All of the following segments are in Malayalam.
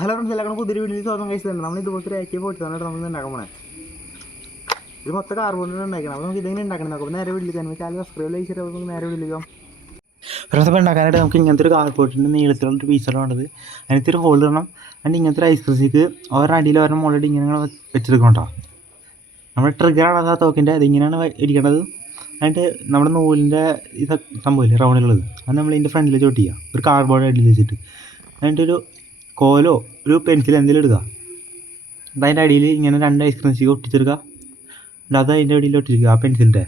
ഹലോ ഫ്രണ്ട്സ്, എല്ലാവരും പുതിയ വീട്ടിൽ സ്വാഗതം. കഴിച്ചതാണ് നമ്മൾ ഇതുപോലത്തെ ഒരു ആക്കി പോയിട്ട് തന്നെ നമ്മൾ ഉണ്ടാക്കാൻ പോണേ. ഇത് മൊത്തം കാർബോണിൽ ഉണ്ടാക്കണം. അപ്പോൾ നമുക്ക് ഇതെങ്ങനെ ഉണ്ടാക്കണം നോക്കാം. നേരെ വീട്ടിലേക്ക് തന്നെ ചാനൽ സബ്സ്ക്രൈബ് ചെയ്ത് നമുക്ക് നേരെ വീട്ടിലേക്കാം. ഫ്രണ്ട്സ്, അപ്പോൾ ഉണ്ടാക്കാനായിട്ട് നമുക്ക് ഇങ്ങനത്തെ ഒരു കാർബോർഡിൻ്റെ നീളത്തിലുള്ളൊരു പീസാണ് വേണ്ടത്. അതിനകത്ത് ഒരു ഹോൾ ഇടണം. അതിൻ്റെ ഇങ്ങനത്തെ ഒരു ഐസ് ക്രീസിക്ക് ഒരെണ്ണം അടിയിൽ ഒരെണ്ണം മുകളിൽ ഇങ്ങനെ വെച്ചെടുക്കണം കേട്ടോ. നമ്മുടെ ട്രിഗറാണ് ആ തോക്കിൻ്റെ, അതിങ്ങനെയാണ് ഇരിക്കേണ്ടത്. എന്നിട്ട് നമ്മുടെ നൂലിൻ്റെ ഇത് സംഭവമില്ലേ റൗണ്ടിലുള്ളത്, അത് നമ്മൾ ഇതിൻ്റെ ഫ്രണ്ടിൽ ചോട്ട് ചെയ്യുക, ഒരു കാർഡ്ബോർഡ് അടിയിൽ വെച്ചിട്ട്. എന്നിട്ടൊരു കോലോ ഒരു പെൻസിൽ എന്തെങ്കിലും എടുക്കുക. എന്നിട്ട് അതിൻ്റെ അടിയിൽ ഇങ്ങനെ 2 ഐസ്ക്രീം സ്റ്റിക്ക് ഒട്ടിച്ചെടുക്കുക. എന്നിട്ട് അത് അതിൻ്റെ അടിയിൽ ഒട്ടിച്ചിരിക്കുക ആ പെൻസിലിൻ്റെ.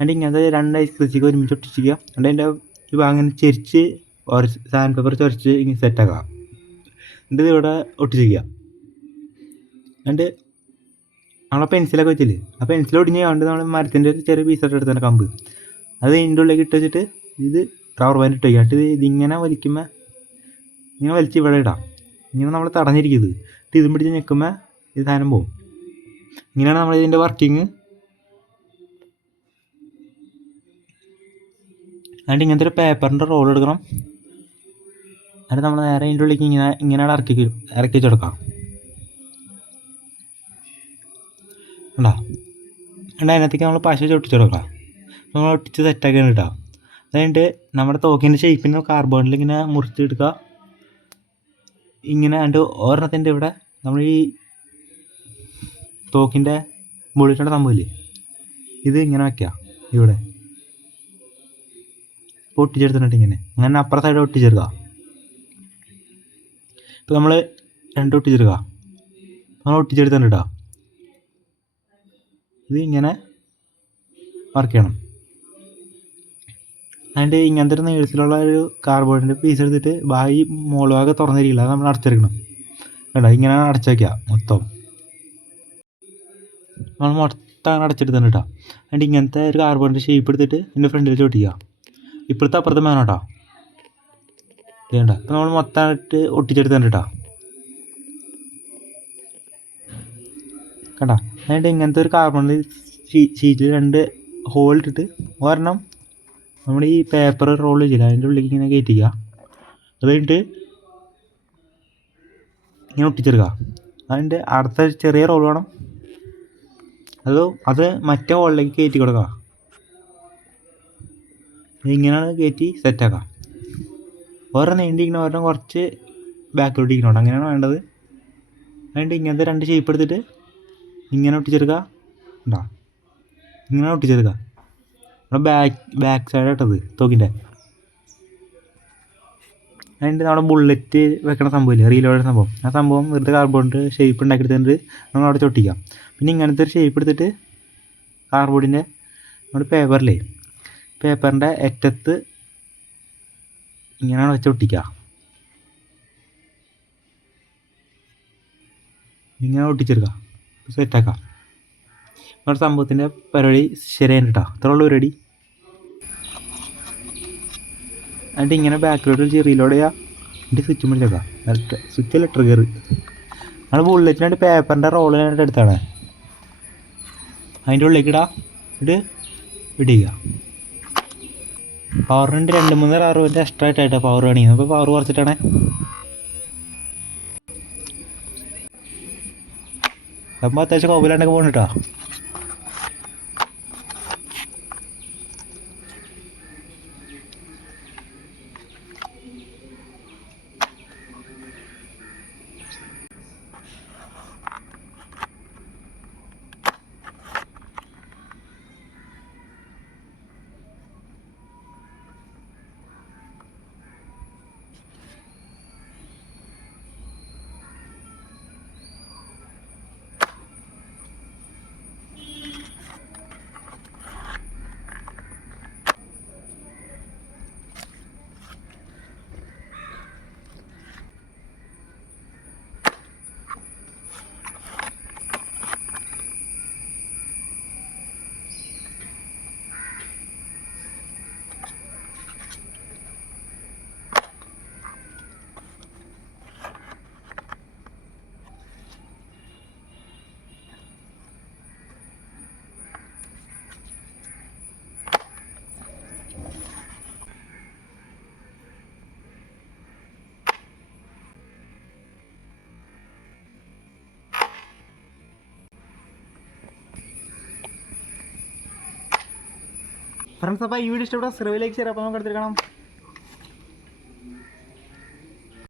എന്നിട്ട് ഇങ്ങനത്തെ 2 ഐസ്ക്രീം സ്റ്റിക്ക് ഒരുമിച്ച് ഒട്ടിച്ചിരിക്കുക. എന്നിട്ട് അതിൻ്റെ ഈ അങ്ങനെ ചെരിച്ച് സാൻഡ് പേപ്പർ ചൊരച്ച് ഇങ്ങനെ സെറ്റാക്കുക. എന്നിട്ട് ഇവിടെ ഒട്ടിച്ചിരിക്കുക. എന്നിട്ട് നമ്മളെ പെൻസിലൊക്കെ വെച്ചില്ലേ, ആ പെൻസിൽ ഒടിഞ്ഞ് കൊണ്ട് നമ്മൾ മരത്തിൻ്റെ ഒരു ചെറിയ പീസായിട്ട് എടുത്തന്നെ കമ്പ്, അത് ഇതിൻ്റെ ഉള്ളിലേക്ക് ഇട്ട് വെച്ചിട്ട് ഇത് റബ്ബർ ബാൻഡ് ഇട്ട് വയ്ക്കുക. എന്നിട്ട് ഇതിങ്ങനെ വലിക്കുമ്പോൾ ഇങ്ങനെ വലിച്ച് ഇവിടെ ഇടാം. ഇങ്ങനെ നമ്മൾ തടഞ്ഞിരിക്കുന്നത്. എന്നിട്ട് ഇതും പിടിച്ച് ഞെക്കുമ്പോൾ ഇത് സാധനം പോകും. ഇങ്ങനെയാണ് നമ്മൾ ഇതിൻ്റെ വർക്കിങ്. എന്നിട്ട് ഇങ്ങനത്തെ ഒരു പേപ്പറിൻ്റെ റോൾ എടുക്കണം. എന്നിട്ട് നമ്മൾ നേരെ ഇതിൻ്റെ ഉള്ളിലേക്ക് ഇങ്ങനെ ഇറക്കി വെച്ചെടുക്കാം. ഉണ്ടോ? എന്നിട്ട് അതിനകത്തേക്ക് നമ്മൾ പശ ചൊട്ടിച്ചെടുക്കാം. നമ്മൾ ഒട്ടിച്ച് സെറ്റാക്കിയാണ് ഇട്ടാൽ അത് കഴിഞ്ഞിട്ട് നമ്മുടെ തോക്കിൻ്റെ ഷേപ്പിന് കാർബോണിൽ ഇങ്ങനെ മുറിച്ചെടുക്കുക. ഇങ്ങനെ കണ്ട് ഒരെണ്ണത്തിൻ്റെ ഇവിടെ നമ്മൾ ഈ തോക്കിൻ്റെ ബുള്ളറ്റിൻ്റെ സംഭവമില്ലേ, ഇത് ഇങ്ങനെ വയ്ക്കുക ഇവിടെ ഒട്ടിച്ചെടുത്തിട്ട് ഇങ്ങനെ അപ്പുറ സൈഡ് ഒട്ടിച്ചെടുക്കുക. ഇപ്പോൾ നമ്മൾ 2 ഒട്ടിച്ചെടുക്കുക, നമ്മൾ ഒട്ടിച്ചെടുത്തിട്ട് ഇടുക. ഇത് ഇങ്ങനെ വർക്ക് ചെയ്യണം. അതിൻ്റെ ഇങ്ങനത്തെ ഒരു നീളത്തിലുള്ള ഒരു കാർബോർഡിൻ്റെ പീസ് എടുത്തിട്ട് ബായി മുളകൊക്കെ തുറന്നിരിക്കില്ല, അത് നമ്മൾ അടച്ചെടുക്കണം. വേണ്ട, ഇങ്ങനെ അടച്ചു വയ്ക്കുക മൊത്തം. നമ്മൾ മൊത്തം അടച്ചെടുത്ത് തന്നെ കേട്ടോ. അതിൻ്റെ ഇങ്ങനത്തെ ഒരു കാർബോർഡിൻ്റെ ഷേപ്പ് എടുത്തിട്ട് ഇതിൻ്റെ ഫ്രണ്ടിൽ ചോട്ടിക്കുക. ഇപ്പോഴത്തെ അപ്പുറത്തെ വേണം കേട്ടോ. വേണ്ട, അപ്പോൾ നമ്മൾ മൊത്തമായിട്ട് ഒട്ടിച്ചെടുത്ത് തന്നെ കേട്ടോ. കണ്ട, അതിൻ്റെ ഇങ്ങനത്തെ ഒരു കാർബോണിൽ ഷീറ്റിൽ 2 ഹോൾ ഇട്ടിട്ട് ഒരെണ്ണം നമ്മൾ ഈ പേപ്പർ റോൾ ചെയ്യില്ല അതിൻ്റെ ഉള്ളിലേക്ക് ഇങ്ങനെ കയറ്റിക്കുക. അത് കഴിഞ്ഞിട്ട് ഇങ്ങനെ ഒട്ടിച്ചെടുക്കുക. അതിൻ്റെ അടുത്ത ചെറിയ റോൾ വേണം, അത് മറ്റേ ഹോളിലേക്ക് കയറ്റി കൊടുക്കുക. ഇങ്ങനെയാണ് കയറ്റി സെറ്റാക്കാം. ഒരെണ്ണം നീണ്ടിരിക്കണം, ഒരെണ്ണം കുറച്ച് ബാക്കിലോട്ട് ഇരിക്കണോണ്ട്, അങ്ങനെയാണ് വേണ്ടത്. അതിൻ്റെ ഇങ്ങനത്തെ 2 ഷേപ്പ് എടുത്തിട്ട് ഇങ്ങനെ ഒട്ടിച്ചെടുക്കുക. ഉണ്ടോ? ഇങ്ങനെ ഒട്ടിച്ചെടുക്കുക. നമ്മുടെ ബാക്ക് സൈഡ് ഇട്ടത് തോക്കിൻ്റെ. അതിൻ്റെ നമ്മുടെ ബുള്ളറ്റ് വെക്കണ സംഭവമില്ലേ, റീലോഡ് സംഭവം, ആ സംഭവം വെറുതെ കാർബോർഡിൻ്റെ ഷേപ്പ് ഉണ്ടാക്കിയെടുത്തിട്ട് നമ്മൾ അവിടെ ചൊട്ടിക്കാം. പിന്നെ ഇങ്ങനത്തെ ഒരു ഷേപ്പ് എടുത്തിട്ട് കാർബോർഡിൻ്റെ നമ്മുടെ പേപ്പറിൻ്റെ അറ്റത്ത് ഇങ്ങനെയാണ് വെച്ച് ഒട്ടിക്കുക. ഇങ്ങനെ ഒട്ടിച്ചെടുക്കുക, സെറ്റാക്കാം. നമ്മുടെ സംഭവത്തിൻ്റെ പരിപാടി ശരിയാണ് കേട്ടോ. അത്രയുള്ള പരിപാടി. എന്നിട്ട് ഇങ്ങനെ ബാക്കിലോട്ട് വെച്ച് റീലോഡ് ചെയ്യുക. എന്നിട്ട് സ്വിച്ച് മേടിച്ചേക്കാം. സ്വിച്ചല്ല, ട്രിഗർ. നമ്മൾ ബുള്ളറ്റിനായിട്ട് പേപ്പറിൻ്റെ റോളിനായിട്ട് എടുത്താണ് അതിൻ്റെ ഉള്ളിലേക്ക് ഇടാം. എന്നിട്ട് ഇടിക്കുക. പവറിൻ്റെ 2-3 60 എക്സ്ട്രാ ആയിട്ടാണ് പവർ വേണമെങ്കിൽ. അപ്പോൾ പവർ കുറച്ചിട്ടാണ്. അപ്പോൾ അത്യാവശ്യം കോപ്പിലാണ്ടൊക്കെ പോകണം കേട്ടോ. ഫ്രണ്ട്സ് അപ്പോൾ ഈ വീഡിയോ ഇഷ്ടപ്പെട്ട സബ്സ്ക്രൈബ് ലൈക്ക് ഷെയർ അപ്പോൾ നമുക്ക് എടുത്തിരിക്കണം